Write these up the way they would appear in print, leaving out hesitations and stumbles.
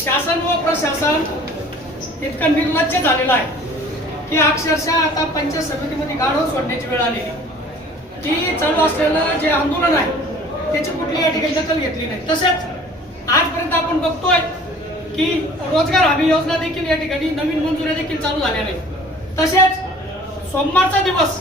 शासन व प्रशासन इतकं निर्लज्ज झालेलं आहे की अक्षरशः आता पंचायत समितीमध्ये गाढव सोडण्याची वेळ आलेली की चालू असलेलं जे आंदोलन आहे त्याची कुठली या ठिकाणी दखल घेतली नाही। तसेच आजपर्यंत आपण बघतोय की रोजगार हमी योजना देखील या ठिकाणी नवीन मंजुऱ्या देखील चालू झाल्या नाही। तसेच सोमवारचा दिवस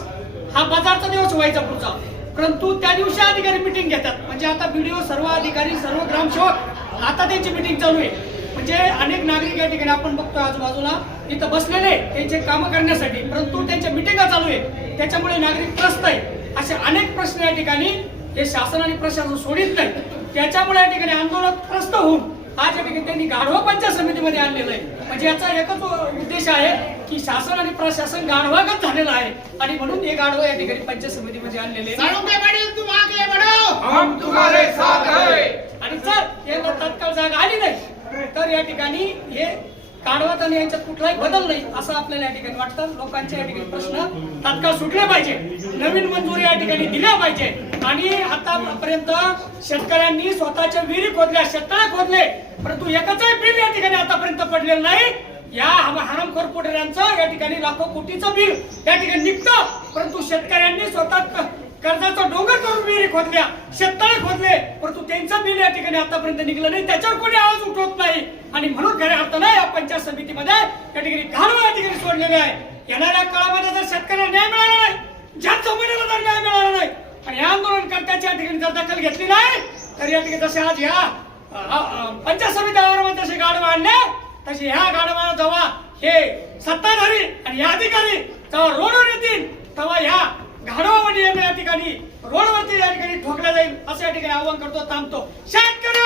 हा बाजारचा दिवस व्हायचा पुढचा, परंतु त्या दिवशी अधिकारी मीटिंग घेतात। म्हणजे आता बीडीओ सर्व अधिकारी सर्व ग्रामसेवक आता त्यांची मीटिंग चालू आहे। म्हणजे अनेक नागरिक या ठिकाणी आपण बघतो आजूबाजूला इथं बसलेले त्यांचे काम करण्यासाठी, परंतु त्यांच्या मीटिंगा चालू आहे त्याच्यामुळे नागरिक त्रस्त आहे। असे अनेक प्रश्न या ठिकाणी हे शासन आणि प्रशासन सोडित नाही, त्याच्यामुळे या ठिकाणी आंदोलन त्रस्त होऊन आज या ठिकाणी त्यांनी गाढवा पंचायत समितीमध्ये आणलेलं आहे। म्हणजे याचा एकच उद्देश आहे की शासन आणि प्रशासन गाढवागत झालेलं आहे आणि म्हणून हे गाढवा या ठिकाणी पंचायत समितीमध्ये आणलेले आणि जर यांना तात्काळ जागा आली नाही तर या ठिकाणी हे गाढवात आणि यांच्यात कुठलाही बदल नाही असं आपल्याला या ठिकाणी वाटतं। लोकांचे या ठिकाणी प्रश्न तात्काळ सुटले पाहिजे, नवीन मंजुरी या ठिकाणी दिल्या पाहिजे आणि आतापर्यंत शेतकऱ्यांनी स्वतःच्या विहिरी खोदल्या, शेततळे खोदले, परंतु एकचही बिल या ठिकाणी आतापर्यंत पडलेलं नाही। या हरामखोर पुढाऱ्यांचं या ठिकाणी लाखो कोटीचं बिल या ठिकाणी निघतं, परंतु शेतकऱ्यांनी स्वतः कर्जाचा डोंगर करून विहिरी खोदल्या, शेततळे खोदले, परंतु त्यांचं बिल या ठिकाणी आतापर्यंत निघलं नाही, त्याच्यावर कोणी आवाज उठवत नाही। आणि म्हणून खऱ्या अर्थानं या पंचायत समितीमध्ये या ठिकाणी गाढव या ठिकाणी सोडलेले आहे। येणाऱ्या काळामध्ये जर शेतकऱ्यांना न्याय मिळाला नाही, ज्या जमिनीला जर न्याय मिळाला नाही आणि या आंदोलनकर्त्याच्या ठिकाणी जर दखल घेतली नाही तर या ठिकाणी जसे आज या पंचायत समितीवर जसे गाढव आणले तसे ह्या गाढवाला जेव्हा हे सत्ताधारी आणि या अधिकारी जेव्हा रोडवर येतील तेव्हा ह्या गाढवामध्ये या ठिकाणी रोडवरती या ठिकाणी ठोकल्या जाईल असं या ठिकाणी आवाहन करतो, थांबतो। शेतकरी